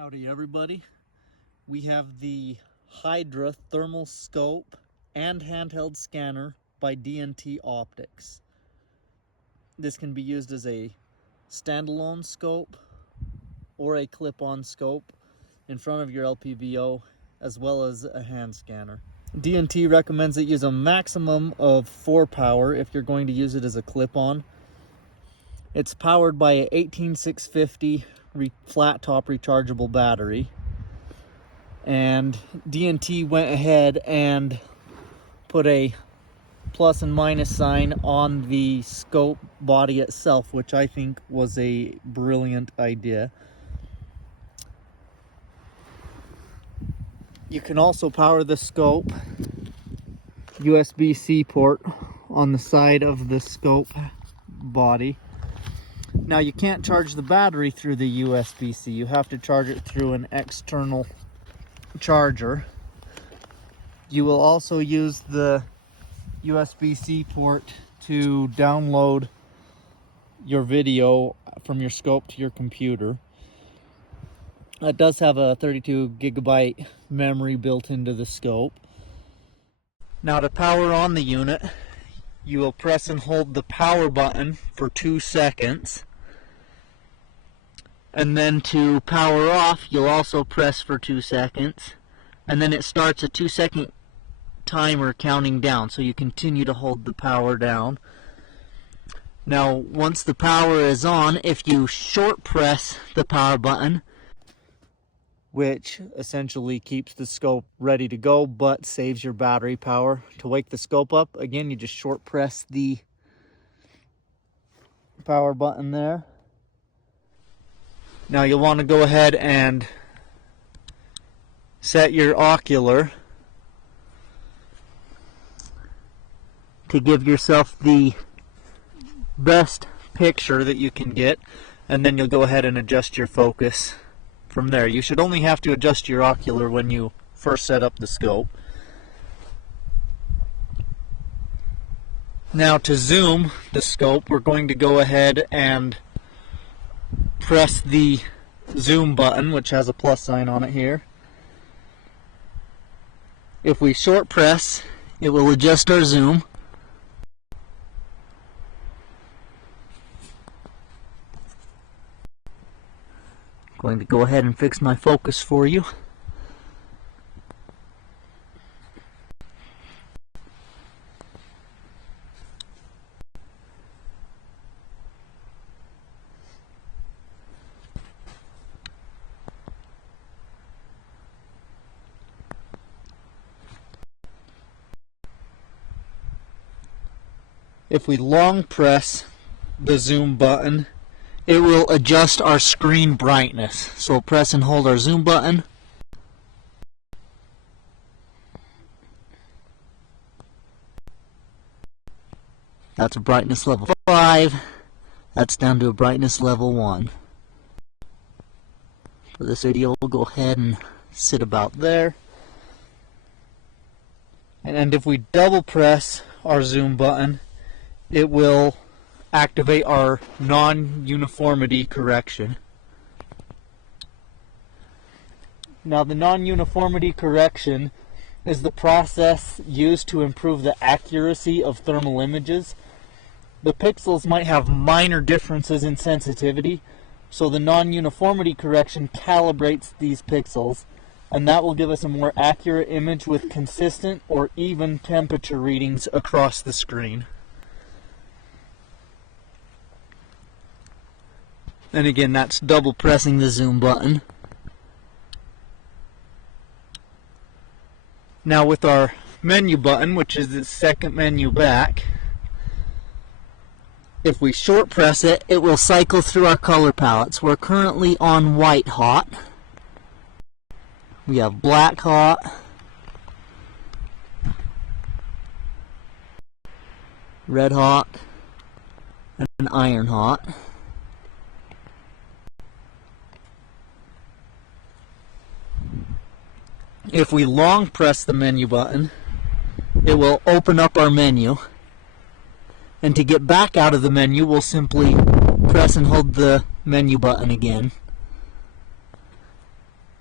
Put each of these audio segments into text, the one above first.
Howdy everybody. We have the Hydra thermal scope and handheld scanner by DNT Optics. This can be used as a standalone scope or a clip-on scope in front of your LPVO, as well as a hand scanner. DNT recommends that you use a maximum of 4 power if you're going to use it as a clip-on. It's powered by a 18650 flat top rechargeable battery, and DNT went ahead and put a plus and minus sign on the scope body itself, which I think was a brilliant idea. You can also power the scope USB-C port on the side of the scope body. Now you can't charge the battery through the USB-C, you have to charge it through an external charger. You will also use the USB-C port to download your video from your scope to your computer. It does have a 32 gigabyte memory built into the scope. Now to power on the unit, you will press and hold the power button for 2 seconds. And then to power off, you'll also press for 2 seconds. And then it starts a 2-second timer counting down, so you continue to hold the power down. Now, once the power is on, if you short press the power button, which essentially keeps the scope ready to go but saves your battery power, to wake the scope up, again, you just short press the power button there. Now you'll want to go ahead and set your ocular to give yourself the best picture that you can get, and then you'll go ahead and adjust your focus from there. You should only have to adjust your ocular when you first set up the scope. Now to zoom the scope, we're going to go ahead and press the zoom button, which has a plus sign on it here. If we short press, it will adjust our zoom. I'm going to go ahead and fix my focus for you. If we long press the zoom button, it will adjust our screen brightness. So we'll press and hold our zoom button. That's a brightness level 5. That's down to a brightness level 1. For this video, we'll go ahead and sit about there. And if we double press our zoom button, it will activate our non-uniformity correction. Now the non-uniformity correction is the process used to improve the accuracy of thermal images. The pixels might have minor differences in sensitivity, so the non-uniformity correction calibrates these pixels, and that will give us a more accurate image with consistent or even temperature readings across the screen. And again, that's double pressing the zoom button. Now with our menu button, which is the second menu back, if we short press it, it will cycle through our color palettes. We're currently on white hot. We have black hot, red hot, and iron hot. If we long press the menu button, it will open up our menu. And to get back out of the menu, we'll simply press and hold the menu button again.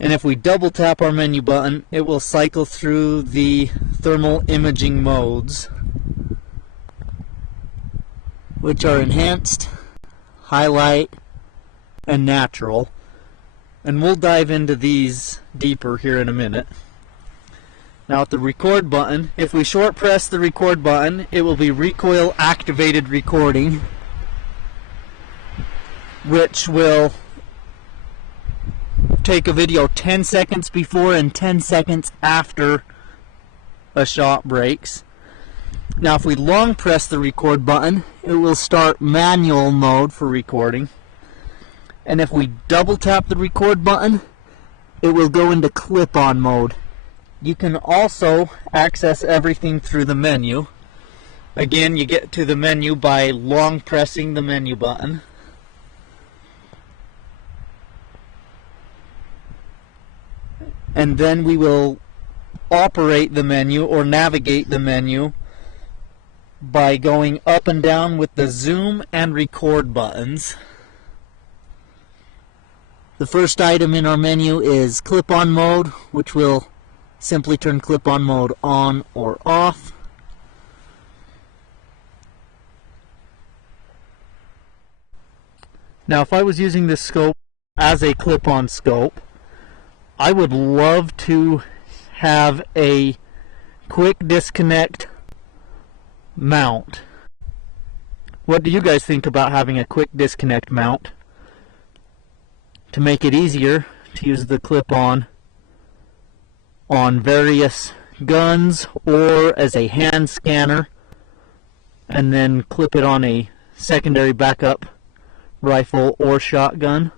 And if we double tap our menu button, it will cycle through the thermal imaging modes, which are enhanced, highlight, and natural. And we'll dive into these deeper here in a minute. Now at the record button, if we short press the record button, it will be recoil activated recording, which will take a video 10 seconds before and 10 seconds after a shot breaks. Now if we long press the record button, it will start manual mode for recording. And if we double tap the record button, it will go into clip-on mode. You can also access everything through the menu. Again, you get to the menu by long pressing the menu button. And then we will operate the menu or navigate the menu by going up and down with the zoom and record buttons. The first item in our menu is clip-on mode, which will simply turn clip-on mode on or off. Now if I was using this scope as a clip-on scope, I would love to have a quick disconnect mount. What do you guys think about having a quick disconnect mount to make it easier to use the clip-on on various guns or as a hand scanner, and then clip it on a secondary backup rifle or shotgun?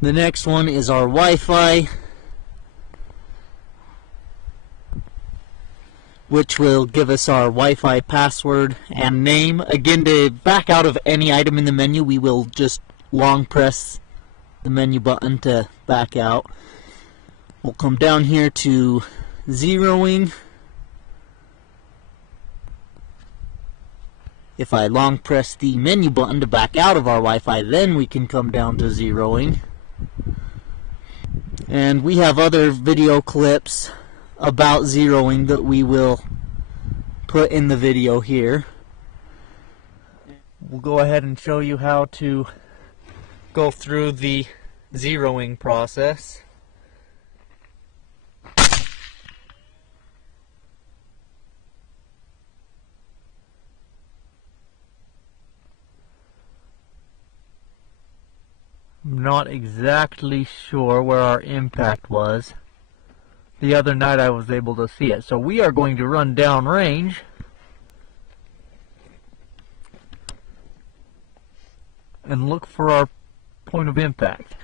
The next one is our Wi-Fi, which will give us our Wi-Fi password and name. Again, to back out of any item in the menu, we will just long press the menu button to back out. We'll come down here to zeroing. If I long press the menu button to back out of our Wi-Fi, then we can come down to zeroing. And we have other video clips about zeroing that we will put in the video here. We'll go ahead and show you how to go through the zeroing process. I'm not exactly sure where our impact was. The other night I was able to see it. So we are going to run downrange. And look for our point of impact.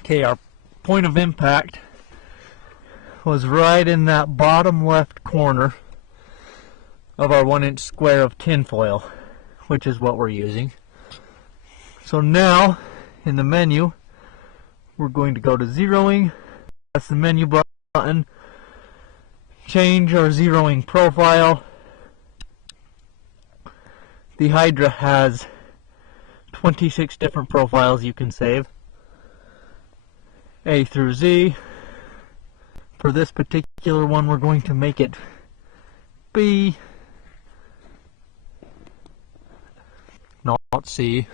Okay, our point of impact was right in that bottom left corner of our 1-inch square of tinfoil, which is what we're using. So now, in the menu, we're going to go to zeroing. Press the menu button, change our zeroing profile. The Hydra has 26 different profiles you can save, A through Z. For this particular one, we're going to make it B, not C.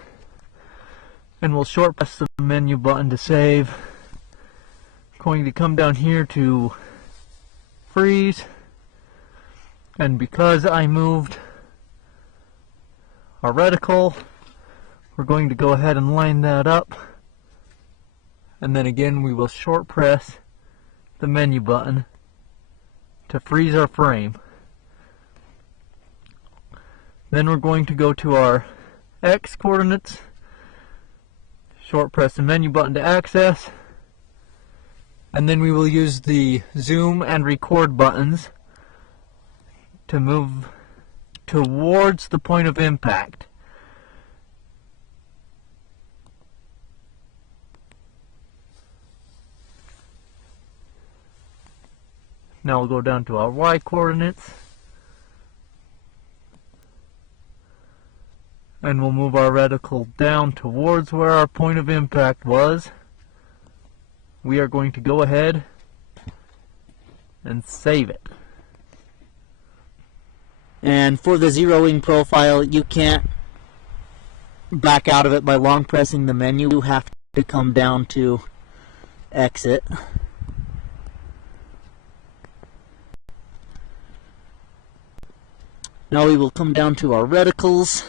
And we'll short press the menu button to save. Going to come down here to freeze, and because I moved our reticle, we're going to go ahead and line that up, and then again we will short press the menu button to freeze our frame. Then we're going to go to our X coordinates, short press the menu button to access, and then we will use the zoom and record buttons to move towards the point of impact. Now we'll go down to our Y coordinates, And we'll move our reticle down towards where our point of impact was. We are going to go ahead and save it. And for the zeroing profile, you can't back out of it by long pressing the menu. You have to come down to exit. Now we will come down to our reticles.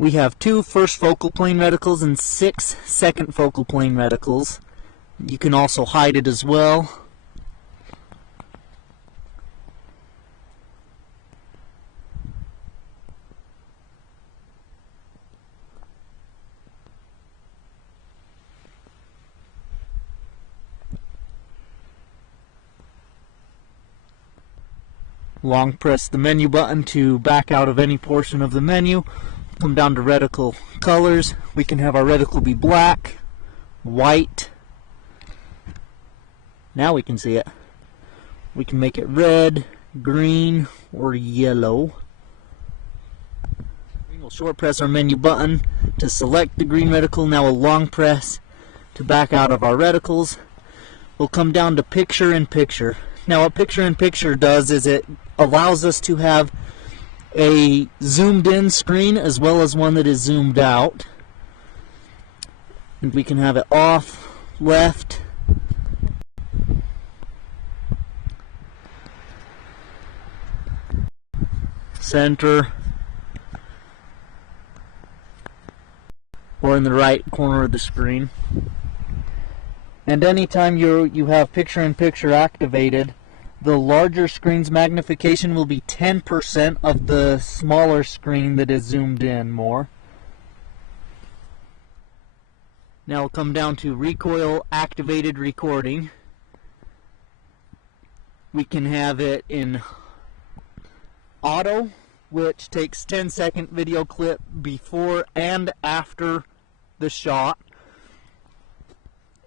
We have 2 first focal plane reticles and 6 second focal plane reticles. You can also hide it as well. Long press the menu button to back out of any portion of the menu. Come down to reticle colors. We can have our reticle be black, white. Now we can see it. We can make it red, green, or yellow. We'll short press our menu button to select the green reticle. Now we'll long press to back out of our reticles. We'll come down to picture in picture. Now what picture in picture does is it allows us to have a zoomed in screen as well as one that is zoomed out. And we can have it off, left, center, or in the right corner of the screen. And anytime you have picture in picture activated, the larger screen's magnification will be 10% of the smaller screen that is zoomed in more. Now we'll come down to recoil activated recording. We can have it in auto, which takes 10-second video clip before and after the shot.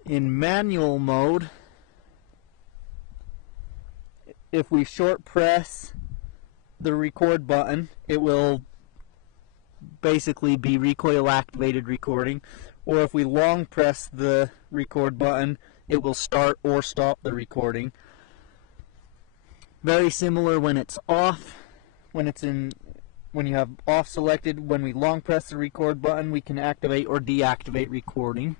In manual mode, if we short press the record button, it will basically be recoil activated recording, or if we long press the record button, it will start or stop the recording. Very similar when it's off, when you have off selected. When we long press the record button, we can activate or deactivate recording.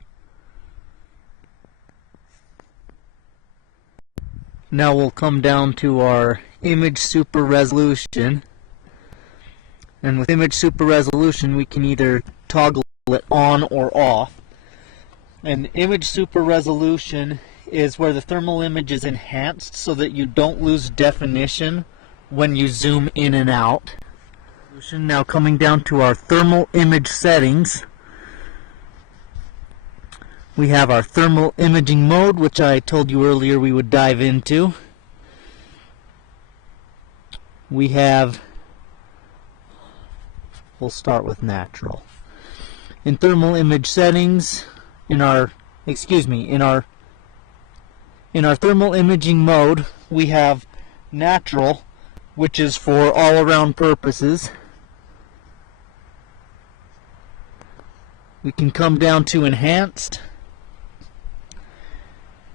Now we'll come down to our image super resolution, and with image super resolution we can either toggle it on or off. And image super resolution is where the thermal image is enhanced so that you don't lose definition when you zoom in and out. Now coming down to our thermal image settings, we have our thermal imaging mode, which I told you earlier we would dive into. We'll start with natural. In thermal image settings, in our thermal imaging mode, we have natural, which is for all around purposes. We can come down to enhanced.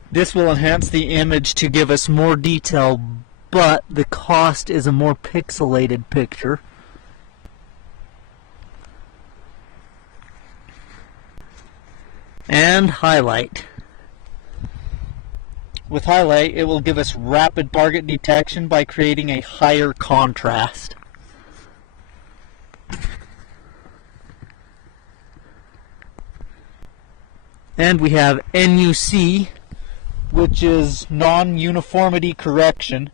This will enhance the image to give us more detail, but the cost is a more pixelated picture. And highlight. With highlight, it will give us rapid target detection by creating a higher contrast. And we have NUC, which is non-uniformity correction.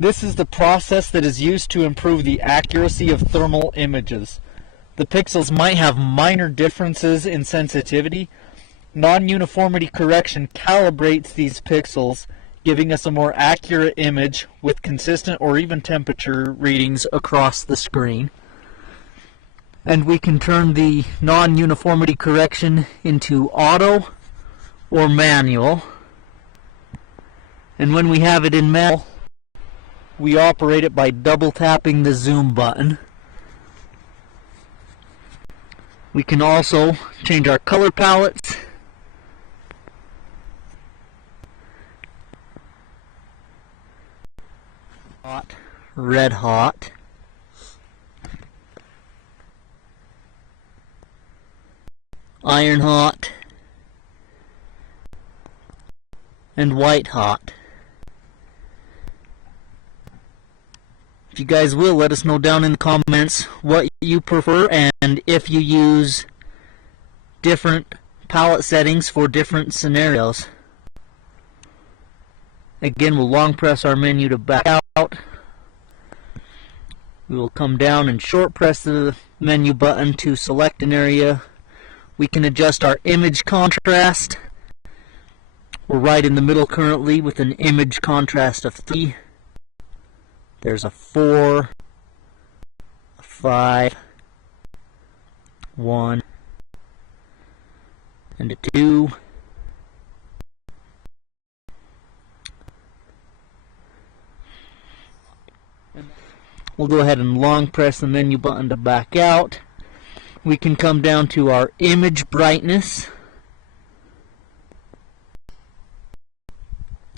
This is the process that is used to improve the accuracy of thermal images. The pixels might have minor differences in sensitivity. Non-uniformity correction calibrates these pixels, giving us a more accurate image with consistent or even temperature readings across the screen. And we can turn the non-uniformity correction into auto or manual. And when we have it in manual, we operate it by double tapping the zoom button. We can also change our color palettes. Hot, red hot. Iron hot. And white hot. If you guys will, let us know down in the comments what you prefer and if you use different palette settings for different scenarios. Again, we'll long press our menu to back out. We will come down and short press the menu button to select an area. We can adjust our image contrast. We're right in the middle currently with an image contrast of 3. There's a 4, a 5, 1, and a 2. We'll go ahead and long press the menu button to back out. We can come down to our image brightness.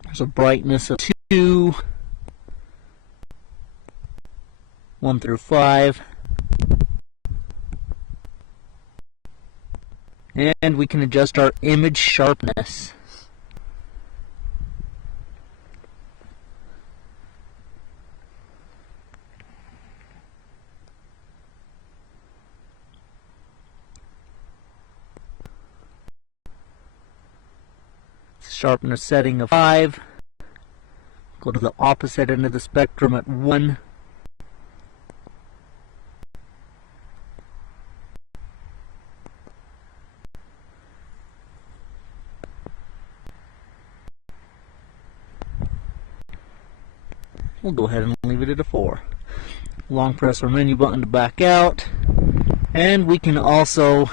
There's a brightness of 2, 1 through 5. And we can adjust our image sharpness. Sharpness setting of 5. Go to the opposite end of the spectrum at 1. We'll go ahead and leave it at a 4. Long press our menu button to back out. And we can also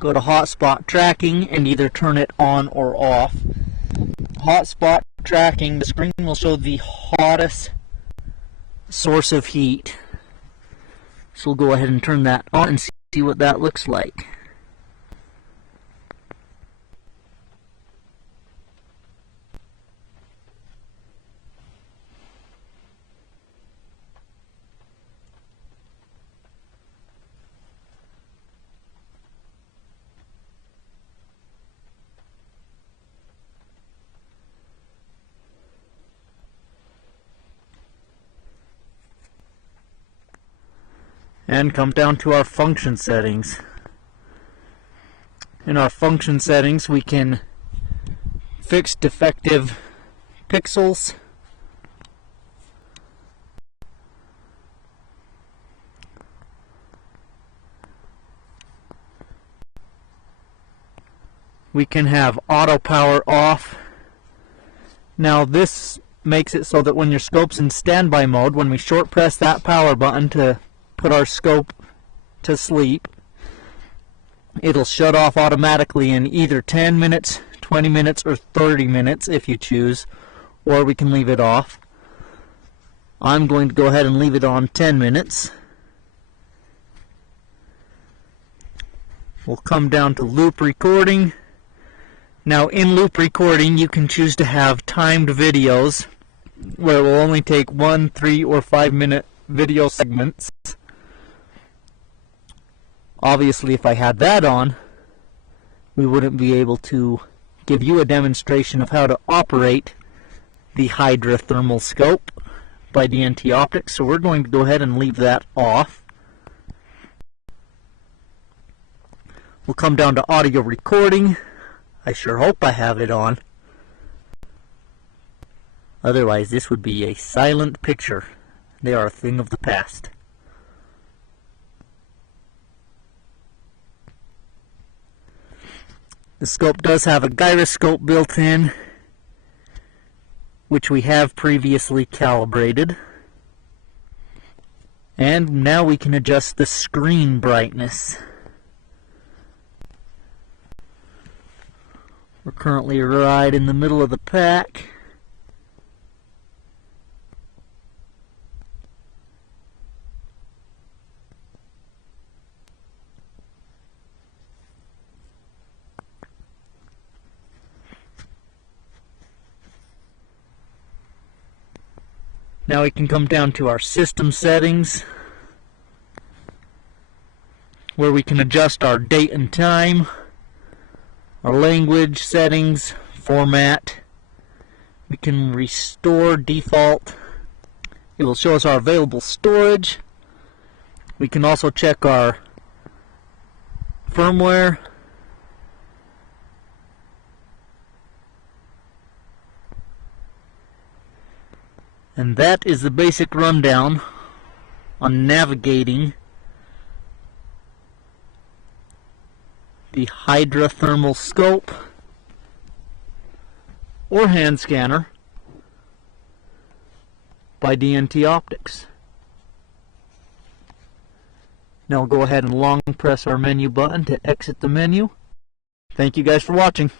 go to hotspot tracking and either turn it on or off. Hotspot tracking, the screen will show the hottest source of heat. So we'll go ahead and turn that on and see what that looks like. And come down to our function settings. In our function settings, we can fix defective pixels. We can have auto power off. Now this makes it so that when your scope's in standby mode, when we short press that power button to put our scope to sleep, it'll shut off automatically in either 10 minutes, 20 minutes, or 30 minutes if you choose, or we can leave it off. I'm going to go ahead and leave it on 10 minutes. We'll come down to loop recording. Now in loop recording you can choose to have timed videos where it will only take 1, 3, or 5 minute video segments. Obviously, if I had that on, we wouldn't be able to give you a demonstration of how to operate the Hydra thermal scope by DNT Optics, so we're going to go ahead and leave that off. We'll come down to audio recording. I sure hope I have it on. Otherwise, this would be a silent picture. They are a thing of the past. The scope does have a gyroscope built in, which we have previously calibrated. And now we can adjust the screen brightness. We're currently right in the middle of the pack. Now we can come down to our system settings, where we can adjust our date and time, our language settings, format. We can restore default. It will show us our available storage. We can also check our firmware. And that is the basic rundown on navigating the Hydra thermal scope or hand scanner by DNT Optics. Now we'll go ahead and long press our menu button to exit the menu. Thank you guys for watching.